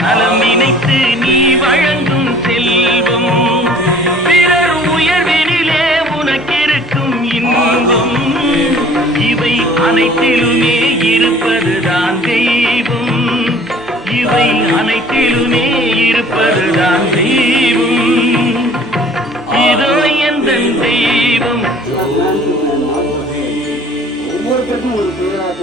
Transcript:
நலம் நினைத்து நீ வழங்கும் செல்வம். பிறர் உயர்வினிலே உனக்கிருக்கும் இன்பம். இவை அனைத்திலுமே இருப்பதுதான் தெய்வம். இவை அனைத்திலுமே இருப்பதுதான் தெய்வம். இதோ எந்த தெய்வம்? ஒவ்வொருத்தருக்கும் ஒரு பேராக